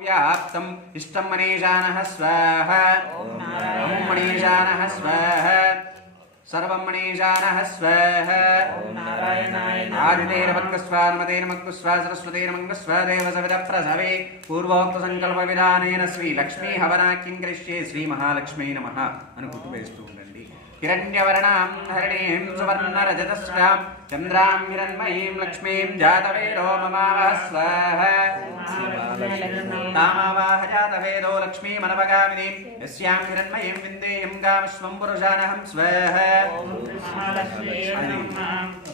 व्याप्तम् इष्टं मनीषानः स्वाहा ॐ मनीषानः स्वाहा सर्वं मनीषानः स्वाहा ॐ नारायणाय नमः आदितेर्मङ्गस्वा नमतेर्मङ्गस्वा सरस्वतेर्मङ्गस्वा देवसविदप्रसवे पूर्वोक्तसङ्कल्पविधानेन श्रीलक्ष्मी हवनाख्यं करिष्ये श्रीमहालक्ष्मी नमः अनुకుంటూ వేస్తూ ఉండండి हिरण्यवर्णां हरिणीं सुवर्णरजतस्यां चन्द्रां हिरण्मयीं लक्ष्मीं जातवेदो ममावः स्वाहा तामावाह जातवेदो लक्ष्मीमनवगामिनीं यस्यां हिरण्मयीं विन्देयं गामस्वं पुरुषानहं स्वाहा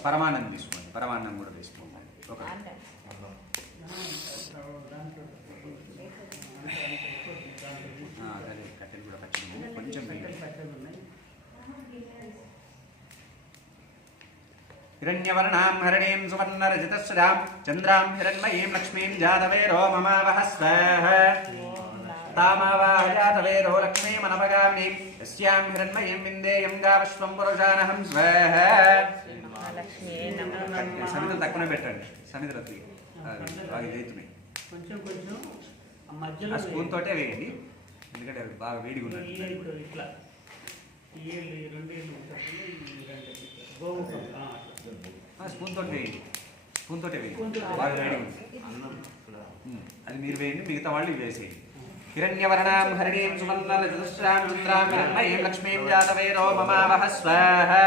परमानंद తీసుకోండి పరమాన్నం కూడా తీసుకోండి అదే కట్టెలు కూడా పచ్చింది కొంచెం हिरण्यवर्णां हरिणीं सुवर्णरजतस्यां चन्द्रां हिरण्मयीं लक्ष्मीं जातवेदो ममावः स्वाहा तामावाह जातवेदो लक्ष्मीमनवगामिनीं यस्यां हिरण्मयीं विन्देयं गावस्वं पुरुषानहं स्वाहा సమితులు తక్కువనే పెట్టండి సమితులు బాగా వేస్తున్నాయి ఆ స్పూన్ తోటే వేయండి ఎందుకంటే అవి బాగా వేడిగా ఉన్నాయి స్పూన్ తోటి వేయండి స్పూన్ తోటే వేయండి బాగా వేడిగా ఉంది అది మీరు వేయండి మిగతా వాళ్ళు వేసేయండి हिरण्यवर्णां हरिणीं सुवर्णरजतस्यां चन्द्रां हिरण्मयीं लक्ष्मीं जातवेदो ममावः स्वाहा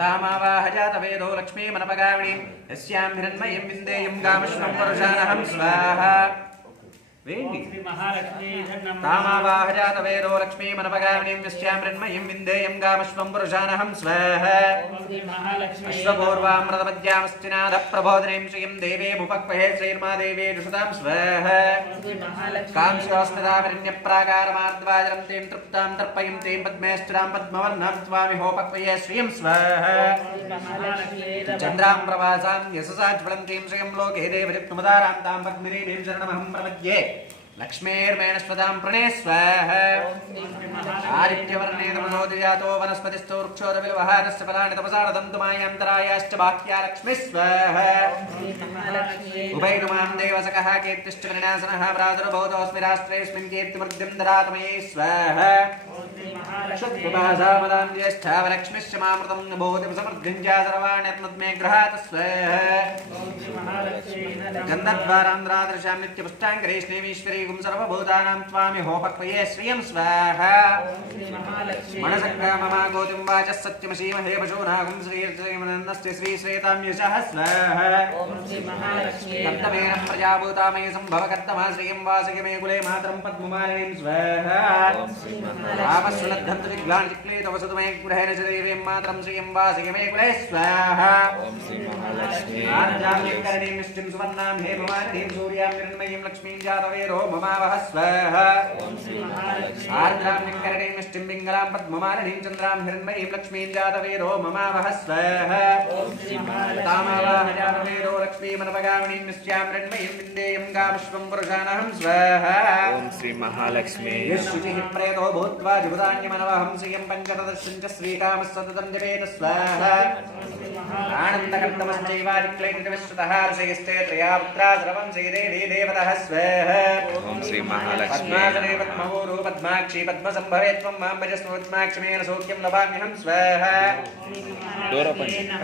तामावाह जातवेदो लक्ष्मीमनवगामिनीं यस्यां हिरण्मयीं विन्देयं गामस्वं पुरुषानहं स्वाहा तामावाह जातवेदो लक्ष्मीमनवगामिनीं यस्यां हिरण्मयीं विन्देयं गामस्वं पुरुषानहं स्वाहा अश्वपूर्वामृतमध्यामस्तिनादप्रबोधिनीं श्रियं देवीमुपक्वहे श्रीर्मादेवी जुषतां स्वाहा कांस्योस्मितामरिण्यप्राकारमार्द्वाजरं तीं तृप्तां तर्पयं तीं पद्मेष्टां पद्मवर्णां स्वामि होपक्वये श्रियं स्वाहा चन्द्रां प्रवासां यशसा ज्वलन्तीं श्रियं लोके देवजित्नुमदारां तां पद्मिनीं शरणमहं प्रपद्ये लक्ष्मीर्मेणस्वतां प्रणे स्वाहा आदित्यवर्णे तमसोदिजातो वनस्पतिस्थो वृक्षोदविलवहारस्य फलानि तपसारदन्तुमायान्तरायाश्च बाह्या लक्ष्मी स्वाहा उभयनुमां देवसकः कीर्तिश्च विनाशनः प्रादुर्भूतोऽस्मि राष्ट्रेऽस्मिन् कीर्तिमृद्धिं ददातमये स्वाहा शुद्धभासामदां ज्येष्ठावलक्ष्मीश्च मामृतं बोधिमसमृद्धिं च सर्वाण्यत्मद्मे गृहात् स्वाहा गन्धद्वारान्द्रादृशां नित्यपुष्टाङ्करेष्णेमीश्वरी सर्वभूतानां स्वामि होपक्वये श्रियं स्वाहा मनसङ्गाममागोतिं वाचः सत्यमशीमहे पशूनागं श्रीर्जयमनन्दस्य श्रीश्वेताम्यशः स्वाहा कर्तमेन प्रजाभूतामये सम्भवकर्तमा श्रियं वासयमे कुले मातरं पद्ममालिनीं स्वाहा आपस्वलद्धन्तु विग्लानिचिक्लेतवसतुमये गृहेण च देवीं मातरं श्रियं वासयमे कुले स्वाहा आर्जाम्यकरणीं निष्टिं सुवर्णां हेममालिनीं सूर्यां हिरण्मयीं लक्ष्मीं जातवेदो ममावः स्वाहा आर्द्रां लिङ्करणीं निष्टिं पिङ्गलां पद्ममालिनीं चन्द्रां हिरण्मयीं लक्ष्मीं जातवेदो ममावः स्वाहा तामावाह जातवेदो लक्ष्मीमनवगामिनीं निश्चां हिरण्मयीं विन्देयं गामस्वं पुरुषानहं स्वाहा ॐ श्री महालक्ष्मी शुचिः प्रेतो भूत्वा जिबुधान्यमनवहं श्रियं पञ्चतदर्शं च श्रीकामः सततं जपेत स्वाहा आनन्दकर्तमश्चैवादिक्लैर्विश्रुतः ऋषयस्ते त्रया पुत्रा सर्वं श्रीदेवी देवतः स्वाहा ॐ श्री महालक्ष्मी पद्मासने पद्मवोरो पद्माक्षी पद्मसम्भवे त्वं मां भजस्व पद्माक्षमेन सौख्यं लभाम्यहं स्वाहा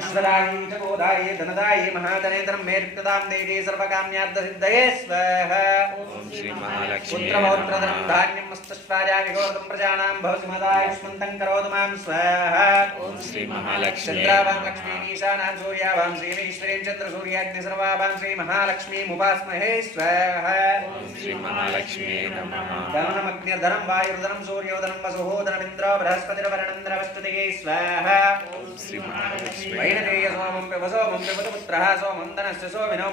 अश्वदायी च गोदायी धनदायी महाधनेतरं मे रिक्तदां देवी सर्वकाम्यार्थसिद्धये स्वाहा ॐ श्री महालक्ष्मी पुत्रपौत्रधनं धान्यं मस्तश्वाजामि गोर्धं प्रजानां भवति मदायुष्मन्तं करोतु मां स्वाहा ॐ श्री महालक्ष्मी चन्द्रावां लक्ष्मीं ईशानां सूर्यावां श्रीमीश्वरीं चन्द्रसूर्याग्नि सर्वावां श्री महालक्ष्मीमुपास्महे स्वाहा ॐ श्री महालक्ष्मी नमः धनमग्निर्धनं वायुर्धनं सूर्योधनं वसुहोधनमिन्द्रो बृहस्पतिर्वरणन्द्रवस्तुते स्वाहा ॐ श्री महालक्ष्मी वैनतेय सोमं पिबतो पुत्रः सोमं धनस्य सोमिनो